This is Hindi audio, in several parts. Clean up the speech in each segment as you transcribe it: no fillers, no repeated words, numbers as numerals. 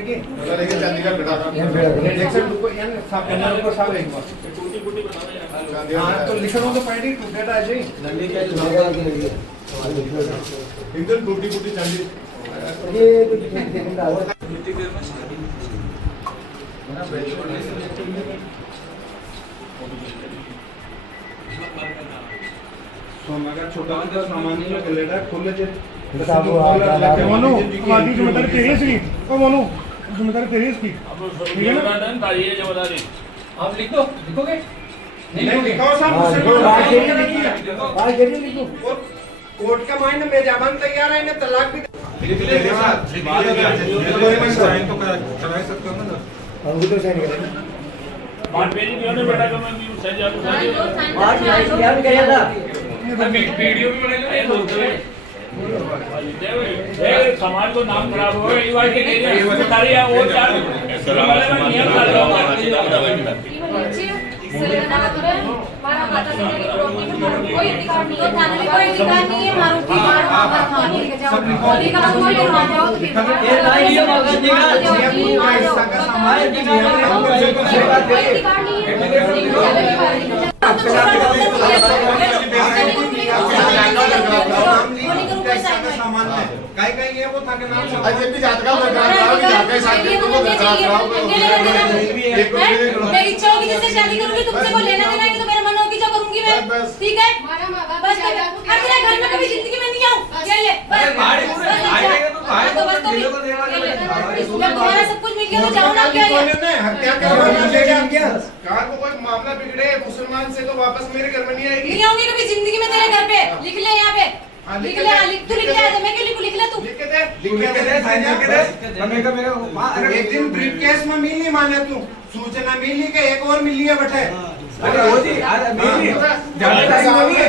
पड़ेगी। लेके चंडीगढ़ बिठा दो। इंजेक्शन को यानी साफ करना को साफ एक बार। हां तो लिखनो तो पड़ी टूटेटा है जी। नंदी के एकदम टूटी फूटी चंडी। ये देखना है। सोना छोटा सा सामान नहीं लेटा खोले जे मोनू तुम्हारी जिम्मेदारी तेरी है इसकी। ओ मोनू जिम्मेदारी तेरी है इसकी। ठीक है ना? आप लिख दो, लिखोगे? नहीं लिखो साहब मुझसे बात करिए लिखो। कोर्ट का मायने में जबान तैयार है ना तलाक भी लिख ले साहब। बाद में साइन तो करा सकते हो ना। अंगूठे साइन करेंगे। बात मेरी भी होने बेटा का मैं भी सही जादू बात क्या भी करिया था। वीडियो भी बनेगा ये लोग ये समाज को नाम खराब हो ये बात के लिए सारी है वो चार नियम हमारा माता पिता की प्रॉपर्टी में कोई अधिकार नहीं होता है, कोई अधिकार नहीं है मारूंगी मार मार खाने के जाओ और का कोई आ जाओ तो फिर ये नहीं ये मगर देगा ये अपनी पैसा का सामान कोई अधिकार नहीं है। सामान है काय काय ये वो था के नाम अजय भी जात का लगा रहा है जाके साथ में को करा रहा हूं मेरी इच्छा होगी जिससे शादी करूंगी तुमसे को लेना देना है कि तो मेरा मन होगी जो करूंगी मैं। ठीक है बस अगले घर में कभी जिंदगी में नहीं आऊं ये ले बस जब तुम्हारा सब कुछ मिल गया तो जाओ ना क्या ये हत्या का कार को कोई मामला बिगड़े मुसलमान से तो वापस मेरे घर में नहीं आएगी। नहीं आऊंगी कभी जिंदगी में तेरे घर पे। लिख ले यहाँ पे लिख ले लिख तू लिख ले मैं क्यों लिखूं लिख ले तू लिख के दे साइन करके दे मेरा एक दिन ब्रीफकेस में मिलनी माने तू सूचना मिली के एक और मिली है बटे अरे वो जी यार मेरी ज्यादा टाइम नहीं है।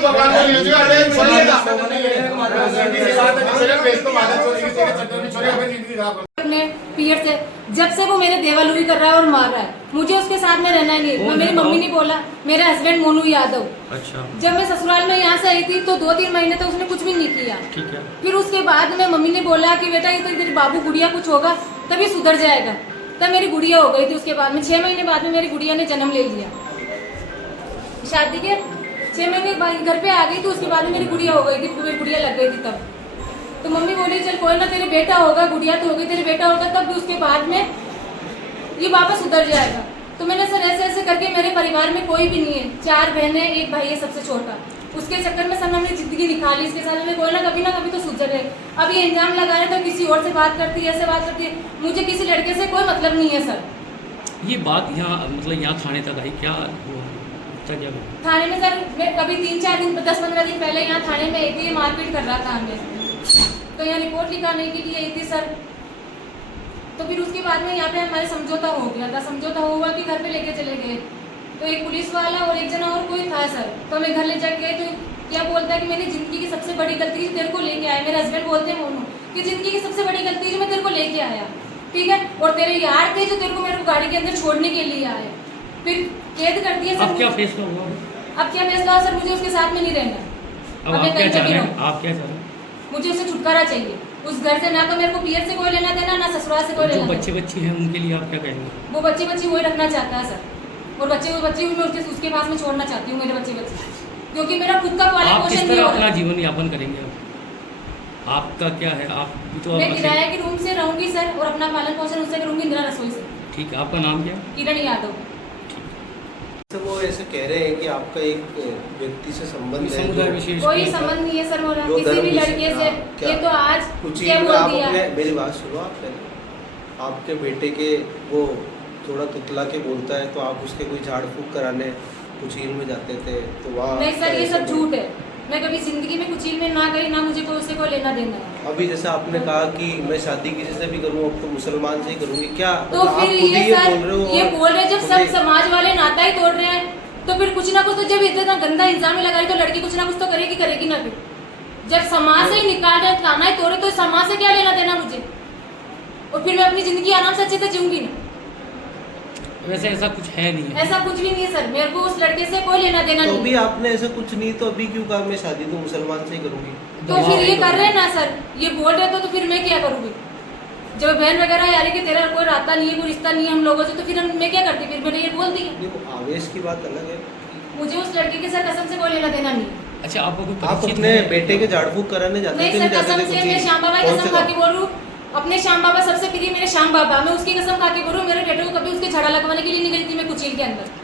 भगवान को ले जो अरे चलेगा किसी बात में चले बेच तो माता चोरी की तेरे चक्कर में चोरी हमें जिंदगी खराब अपने पीर से जब से वो मेरे देवालूरी कर रहा है और मार रहा है मुझे उसके साथ में रहना ही नहीं। मैं मेरी मम्मी ने बोला मेरे हस्बैंड मोनू यादव। अच्छा जब मैं ससुराल में यहाँ से आई थी तो 2-3 महीने तक उसने कुछ भी नहीं किया। ठीक है। फिर उसके बाद में मम्मी ने बोला कि बेटा ये तो तेरी बाबू गुड़िया कुछ होगा तभी सुधर जाएगा। तब मेरी गुड़िया हो गई थी। उसके बाद में 6 महीने बाद में मेरी गुड़िया ने जन्म ले लिया। शादी के 6 महीने बाद घर पे आ गई तो उसके बाद में मेरी गुड़िया हो गई थी। मेरी गुड़िया लग गई थी तब तो मम्मी बोली चल कोई ना तेरे बेटा होगा गुड़िया तो होगी तेरे बेटा होगा तब भी उसके बाद में ये वापस सुधर जाएगा। तो मैंने सर ऐसे ऐसे करके मेरे परिवार में कोई भी नहीं है 4 बहनें 1 भाई है सबसे छोटा। उसके चक्कर में सब हमने जिंदगी निकाली। इसके साथ में कोई ना कभी तो सुधर है। अब ये इंजाम लगाया तो किसी और से बात करती है ऐसे बात करती है। मुझे किसी लड़के से कोई मतलब नहीं है सर। ये बात यहाँ मतलब यहाँ थाने तक आई क्या हुआ? क्या थाने में सर मैं कभी 3-4 दिन 10-15 दिन पहले यहाँ थाने में आई थी। मारपीट कर रहा था हमें तो यहाँ रिपोर्ट लिखाने के लिए आई थी सर। तो फिर उसके बाद में यहाँ पे हमारे समझौता हो गया था। समझौता हुआ कि घर पे लेके चले गए तो एक पुलिस वाला और एक जना और कोई था सर। तो हमें घर ले जाके गए तो क्या बोलता है कि मैंने जिंदगी की सबसे बड़ी गलती तेरे को लेके आया। मेरे हस्बैंड बोलते हैं मोनू कि जिंदगी की सबसे बड़ी गलती जो मैं तेरे को लेके आया ठीक है और तेरे यार थे जो तेरे को मेरे को गाड़ी के अंदर छोड़ने के लिए आए। फिर कैद कर दिया सर। अब क्या फैसला हुआ? अब क्या फैसला हुआ सर? मुझे उसके साथ में नहीं रहना। अब आप क्या चाह रहे हैं? आप क्या चाह रहे हैं? मुझे उससे छुटकारा चाहिए। उस घर से ना तो मेरे को पीयर से कोई लेना देना ना ससुराल से कोई जो लेना बच्चे हैं उनके लिए आप क्या कहेंगे? वो बच्चे वही रखना चाहता है सर। और बच्चे मैं उसके पास में छोड़ना चाहती हूँ मेरे बच्चे क्योंकि मेरा खुद का पालन आप किस पोषण नहीं तरह हो अपना रहा। जीवन यापन करेंगे? आपका क्या है? आप तो मैं किराए के रूम से रहूंगी सर और अपना पालन पोषण उससे करूंगी इंदिरा रसोई से। ठीक है। आपका नाम क्या है? किरण यादव। तो वो ऐसे कह रहे हैं कि आपका एक व्यक्ति से संबंध है समुदाय विशेष कोई संबंध नहीं है सर मेरा किसी भी लड़के से। ये तो आज कुछ क्या बोल आप दिया। अपने मेरी बात सुनो आप पहले। आपके बेटे के वो थोड़ा तुतला के बोलता है तो आप उसके कोई झाड़ फूक कराने कुचील में जाते थे तो वहाँ नहीं सर ये सब झूठ है। मैं कभी जिंदगी में कुचील में ना गई ना मुझे कोई उससे कोई लेना देना है। अभी जैसे आपने कहा कि मैं शादी किसी से भी करूँ अब तो मुसलमान से ही करूँगी क्या तो मतलब फिर आप खुद ही ये सर ये बोल रहे जब सब खुद ही- समाज वाले नाता ही तोड़ रहे हैं तो फिर कुछ ना कुछ तो जब इतना गंदा इंजाम में लगाई तो लड़की कुछ ना कुछ तो करेगी ना। फिर जब समाज से ही निकाल रहे खाना ही तोड़े तो समाज से क्या लेना देना मुझे। और फिर मैं अपनी जिंदगी आराम से अच्छे से जीऊंगी ना। वैसे ऐसा कुछ है नहीं है। ऐसा कुछ भी नहीं है सर। मेरे को उस लड़के से कोई लेना देना तो नहीं। भी आपने ऐसा कुछ नहीं तो अभी क्यों कहा मैं शादी तो मुसलमान से ही करूँगी? तो फिर ये कर रहे हैं ना सर, ये बोल रहे तो फिर मैं क्या करूँगी? जब बहन वगैरह आ रही कि तेरा कोई रास्ता नहीं है, कोई रिश्ता नहीं है हम लोगों से, तो फिर मैं क्या करती? फिर मैंने ये बोल दिया। नहीं, वो आवेश की बात अलग है। मुझे उस लड़के के साथ कसम से कोई लेना देना नहीं है। अच्छा, आपको कोई आप परिचित अपने है? बेटे के झाड़ फूक कराने जाते नहीं थे? सर, कसम से मैं श्याम बाबा की कसम खा के बोल रही हूँ, अपने श्याम बाबा सबसे प्रिय मेरे श्याम बाबा, मैं उसकी कसम खा के बोल रही हूँ, मेरे बेटे को कभी उसके झाड़ा लगवाने के लिए नहीं गई थी मैं कुचील के अंदर।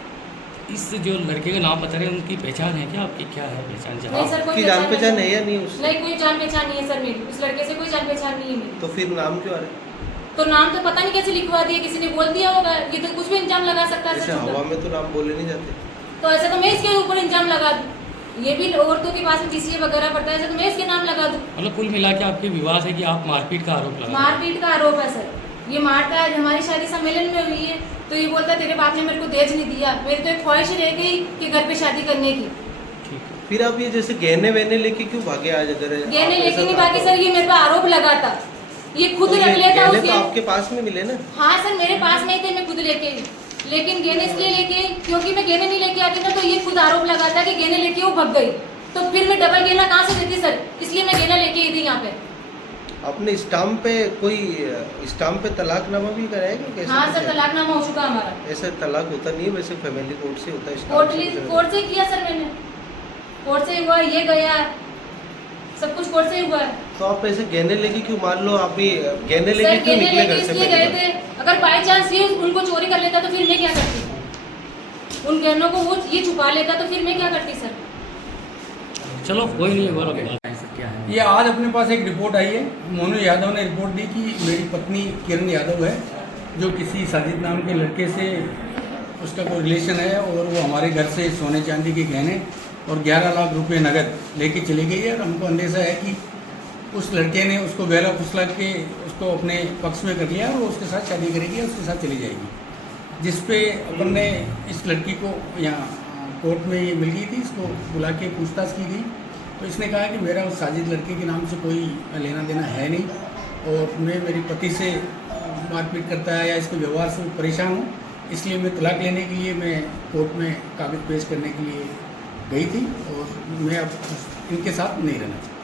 इस जो लड़के का नाम बता रहे हैं, उनकी पहचान है क्या आपकी? क्या है पहचान? नहीं सर, कोई आपकी जान पहचान है या नहीं उससे? नहीं, कोई जान पहचान नहीं है सर मेरी, उस लड़के से कोई जान पहचान नहीं है मेरी। तो फिर नाम क्यों आ रहा है? तो नाम तो पता नहीं कैसे लिखवा दिया, किसी ने बोल दिया होगा, ये तो कुछ भी इंजाम लगा सकता है ऐसे सर। हवा में तो नाम बोले नहीं जाते। तो ऐसे तो मैं इसके ऊपर इंजाम लगा दूँ, ये भी औरतों के पास में जीसीए वगैरह पड़ता है, ऐसे तो मैं इसके नाम लगा दूँ। मतलब कुल मिला के आपके विवाद है कि आप मारपीट का आरोप लगा? मारपीट का आरोप है सर, ये मारता है। हमारी शादी सम्मेलन में हुई है तो ये बोलता है तेरे बाप ने मेरे को दहेज नहीं दिया, मेरी तो एक ख्वाहिश रह गई कि घर पे शादी करने की। ठीक है। फिर आप ये जैसे गहने वहने लेके क्यों भागे आज? अगर गहने लेके नहीं बाकी सर, ये मेरे को आरोप लगा था, ये खुद तो रख लेता गहने उसके। तो आपके पास में मिले ना? हाँ सर, मेरे पास नहीं थे, मैं खुद लेके आई। लेकिन गहने इसलिए लेके आई क्योंकि मैं गहने नहीं लेके आती ना, तो ये खुद आरोप लगाता कि गहने लेके वो भग गई, तो फिर मैं डबल गहना कहाँ से देती सर? इसलिए मैं गहना लेके आई थी यहाँ पे। अपने स्टाम्प पे कोई स्टाम्प पे तलाकनामा भी कराएगा कैसे? हाँ सर, तलाकनामा हो चुका हमारा। ऐसा तलाक होता नहीं है वैसे, फैमिली कोर्ट से होता है। स्टाम्प से कोर्ट से किया सर मैंने, कोर्ट से हुआ, ये गया, सब कुछ कोर्ट से ही हुआ है। तो आप ऐसे गहने लेके क्यों? मान लो आप भी गहने सर लेके क्यों गहने निकले लेके घर से? इसलिए पहली गए बार? थे, अगर बाई चांस ये उनको चोरी कर लेता तो फिर मैं क्या करती? उन गहनों को वो ये छुपा लेता तो फिर मैं क्या करती सर? चलो कोई नहीं, और अभी बात है सर, क्या है? ये आज अपने पास एक रिपोर्ट आई है, मोनू यादव ने रिपोर्ट दी कि मेरी पत्नी किरण यादव है, जो किसी साजिद नाम के लड़के से उसका कोई रिलेशन है, और वो हमारे घर से सोने चांदी के गहने और 11 लाख रुपए नगद लेके चली गई है। और हमको अंदेशा है कि उस लड़के ने उसको बहला फुसला के उसको अपने पक्ष में कर लिया और वो उसके साथ शादी करेगी, उसके साथ चली जाएगी। जिस पे अपन ने इस लड़की को यहाँ कोर्ट में ये मिल गई थी, इसको बुला के पूछताछ की गई, तो इसने कहा कि मेरा उस साजिद लड़के के नाम से कोई लेना देना है नहीं, और मैं मेरे पति से मारपीट करता है या इसके व्यवहार से परेशान हूँ, इसलिए मैं तलाक लेने के लिए मैं कोर्ट में कागज पेश करने के लिए गई थी, और मैं अब इनके साथ नहीं रहना चाहती।